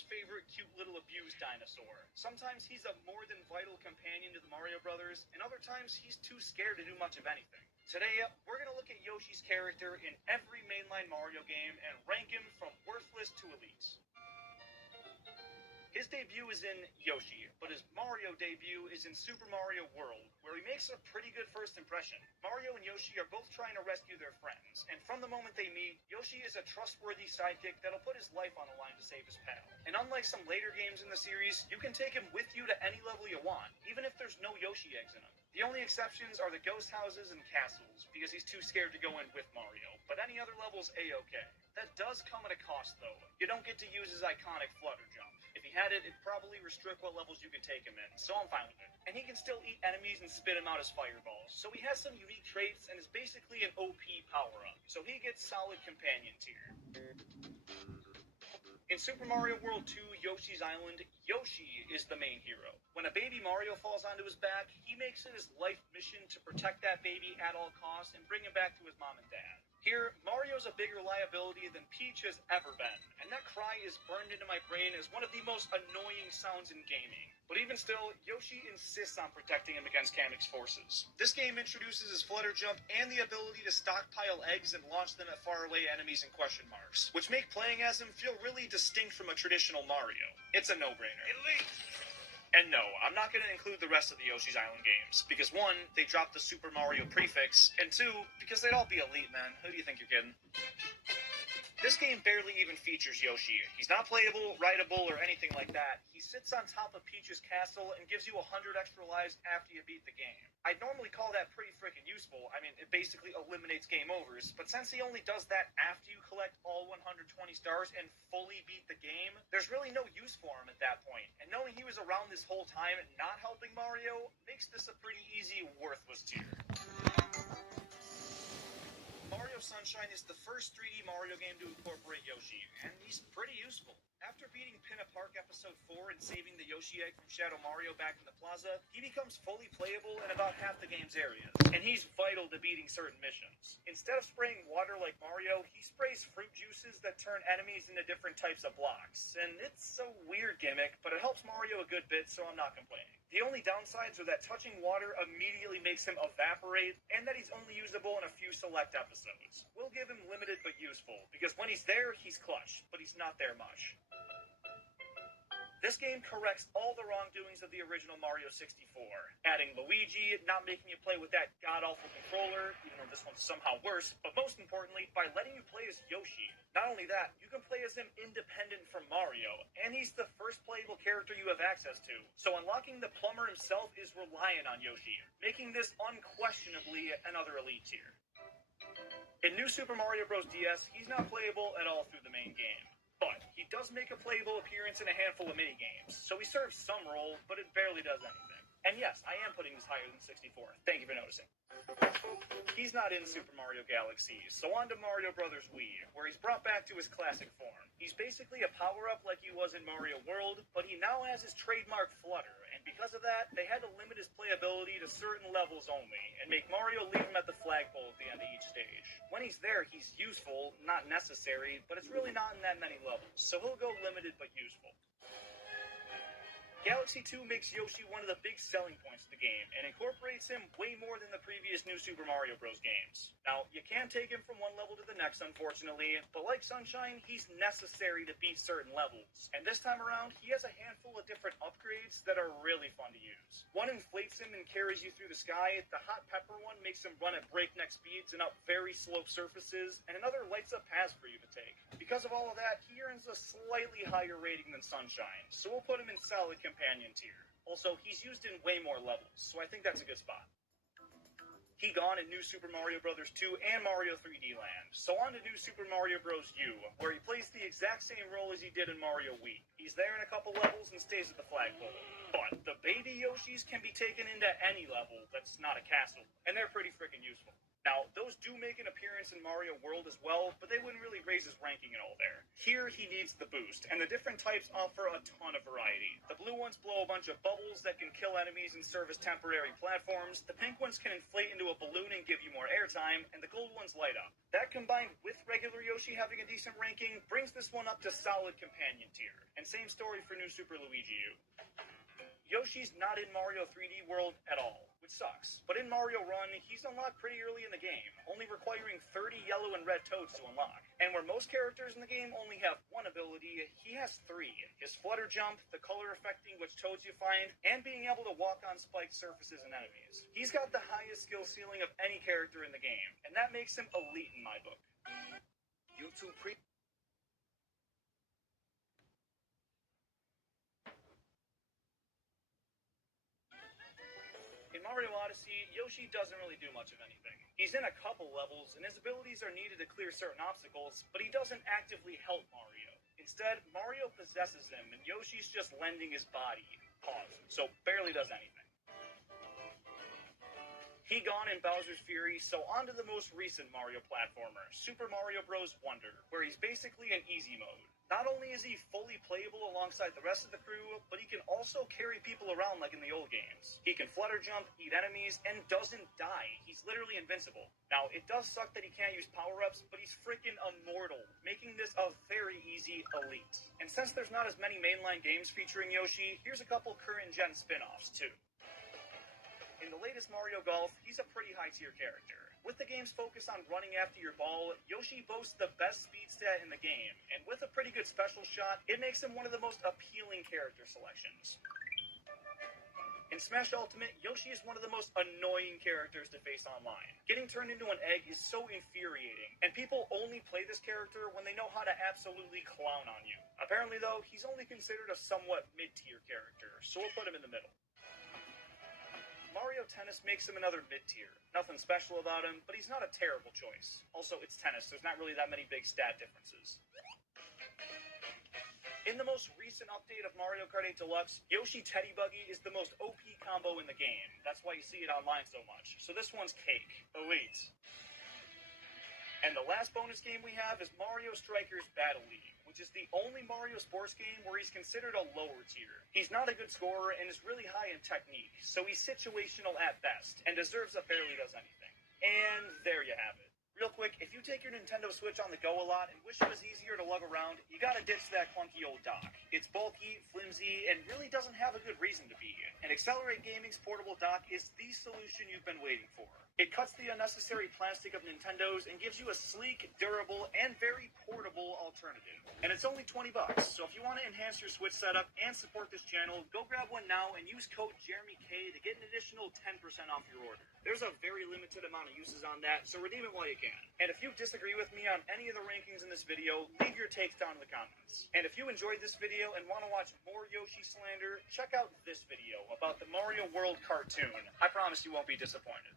everyone's favorite cute little abused dinosaur. Sometimes he's a more than vital companion to the Mario Brothers, and other times he's too scared to do much of anything. Today, we're going to look at Yoshi's character in every mainline Mario game and rank him from worthless to elite. His debut is in Yoshi, but his Mario debut is in Super Mario World, where he makes a pretty good first impression. Mario and Yoshi are both trying to rescue their friends, and from the moment they meet, Yoshi is a trustworthy sidekick that'll put his life on the line to save his pal. And unlike some later games in the series, you can take him with you to any level you want, even if there's no Yoshi eggs in him. The only exceptions are the ghost houses and castles, because he's too scared to go in with Mario, but any other level's a-okay. That does come at a cost, though. You don't get to use his iconic flutter jump. If he had it, it'd probably restrict what levels you can take him in, so I'm fine with it. And he can still eat enemies and spit them out as fireballs, so he has some unique traits and is basically an OP power-up, so he gets solid companion tier. In Super Mario World 2 Yoshi's Island, Yoshi is the main hero. When a baby Mario falls onto his back, he makes it his life mission to protect that baby at all costs and bring him back to his mom and dad. Here, Mario's a bigger liability than Peach has ever been, and that cry is burned into my brain as one of the most annoying sounds in gaming. But even still, Yoshi insists on protecting him against Kamek's forces. This game introduces his flutter jump and the ability to stockpile eggs and launch them at faraway enemies and question marks, which make playing as him feel really distinct from a traditional Mario. It's a no-brainer. Elite! And no, I'm not going to include the rest of the Yoshi's Island games, because one, they dropped the Super Mario prefix, and two, because they'd all be elite, man. Who do you think you're kidding? This game barely even features Yoshi. He's not playable, rideable, or anything like that. He sits on top of Peach's castle and gives you 100 extra lives after you beat the game. I'd normally call that pretty freaking useful. I mean, it basically eliminates game overs, but since he only does that after you collect all 120 stars and fully beat the game, there's really no use for him at that point. And knowing he was around this whole time not helping Mario makes this a pretty easy worthless tier. Mario Sunshine is the first 3D Mario game to incorporate Yoshi, and he's pretty useful. After beating Pinna Park Episode 4 and saving the Yoshi egg from Shadow Mario back in the plaza, he becomes fully playable in about half the game's areas, and he's vital to beating certain missions. Instead of spraying water like Mario, he sprays fruit juices that turn enemies into different types of blocks, and it's a weird gimmick, but it helps Mario a good bit, so I'm not complaining. The only downsides are that touching water immediately makes him evaporate, and that he's only usable in a few select episodes. We'll give him limited but useful, because when he's there, he's clutch, but he's not there much. This game corrects all the wrongdoings of the original Mario 64, adding Luigi, not making you play with that god-awful controller, even though this one's somehow worse, but most importantly, by letting you play as Yoshi. Not only that, you can play as him independent from Mario, and he's the first playable character you have access to, so unlocking the plumber himself is reliant on Yoshi, making this unquestionably another elite tier. In New Super Mario Bros. DS, he's not playable at all through the main game. But he does make a playable appearance in a handful of minigames, so he serves some role, but it barely does anything. And yes, I am putting this higher than 64. Thank you for noticing. He's not in Super Mario Galaxy, so on to Mario Bros. Wii, where he's brought back to his classic form. He's basically a power-up like he was in Mario World, but he now has his trademark flutter, and because of that, they had to limit his playability to certain levels only, and make Mario leave him at the flagpole at the end of each stage. When he's there, he's useful, not necessary, but it's really not in that many levels, so he'll go limited but useful. Galaxy 2 makes Yoshi one of the big selling points of the game, and incorporates him way more than the previous New Super Mario Bros. Games. Now, you can take him from one level to the next, unfortunately, but like Sunshine, he's necessary to beat certain levels. And this time around, he has a handful of different upgrades that are really fun to use. One inflates him and carries you through the sky, the hot pepper one makes him run at breakneck speeds and up very sloped surfaces, and another lights up paths for you to take. Because of all of that, he earns a slightly higher rating than Sunshine, so we'll put him in solid companion tier. Also, he's used in way more levels, so I think that's a good spot. He gone in New Super Mario Bros. 2 and Mario 3D Land, so on to New Super Mario Bros. U, where he plays the exact same role as he did in Mario Wii. He's there in a couple levels and stays at the flagpole. But the baby Yoshis can be taken into any level that's not a castle, and they're pretty freaking useful. Now, those do make an appearance in Mario World as well, but they wouldn't really raise his ranking at all there. Here, he needs the boost, and the different types offer a ton of variety. The blue ones blow a bunch of bubbles that can kill enemies and serve as temporary platforms, the pink ones can inflate into a balloon and give you more airtime, and the gold ones light up. That combined with regular Yoshi having a decent ranking, brings this one up to solid companion tier. And same story for New Super Luigi U. Yoshi's not in Mario 3D World at all, which sucks. But in Mario Run, he's unlocked pretty early in the game, only requiring 30 yellow and red toads to unlock. And where most characters in the game only have one ability, he has three. His flutter jump, the color affecting which toads you find, and being able to walk on spiked surfaces and enemies. He's got the highest skill ceiling of any character in the game, and that makes him elite in my book. YouTube In Mario Odyssey, Yoshi doesn't really do much of anything. He's in a couple levels, and his abilities are needed to clear certain obstacles, but he doesn't actively help Mario. Instead, Mario possesses him, and Yoshi's just lending his body. Pause. So barely does anything. He gone in Bowser's Fury, so on to the most recent Mario platformer, Super Mario Bros. Wonder, where he's basically in easy mode. Not only is he fully playable alongside the rest of the crew, but he can also carry people around like in the old games. He can flutter jump, eat enemies, and doesn't die. He's literally invincible. Now, it does suck that he can't use power-ups, but he's freaking immortal, making this a very easy elite. And since there's not as many mainline games featuring Yoshi, here's a couple current-gen spin-offs, too. In the latest Mario Golf, he's a pretty high-tier character. With the game's focus on running after your ball, Yoshi boasts the best speed stat in the game, and with a pretty good special shot, it makes him one of the most appealing character selections. In Smash Ultimate, Yoshi is one of the most annoying characters to face online. Getting turned into an egg is so infuriating, and people only play this character when they know how to absolutely clown on you. Apparently though, he's only considered a somewhat mid-tier character, so we'll put him in the middle. Mario Tennis makes him another mid-tier. Nothing special about him, but he's not a terrible choice. Also, it's tennis, there's not really that many big stat differences. In the most recent update of Mario Kart 8 Deluxe, Yoshi Teddy Buggy is the most OP combo in the game. That's why you see it online so much. So this one's cake. Elite. And the last bonus game we have is Mario Strikers Battle League, which is the only Mario sports game where he's considered a lower tier. He's not a good scorer and is really high in technique, so he's situational at best, and deserves a barely does anything. And there you have it. Real quick, if you take your Nintendo Switch on the go a lot and wish it was easier to lug around, you gotta ditch that clunky old dock. It's bulky, flimsy, and really doesn't have a good reason to be. And Accelerate Gaming's portable dock is the solution you've been waiting for. It cuts the unnecessary plastic of Nintendo's and gives you a sleek, durable, and very portable alternative. And it's only $20, so if you want to enhance your Switch setup and support this channel, go grab one now and use code JeremyK to get an additional 10% off your order. There's a very limited amount of uses on that, so redeem it while you can. And if you disagree with me on any of the rankings in this video, leave your takes down in the comments. And if you enjoyed this video and want to watch more Yoshi slander, check out this video about the Mario World cartoon. I promise you won't be disappointed.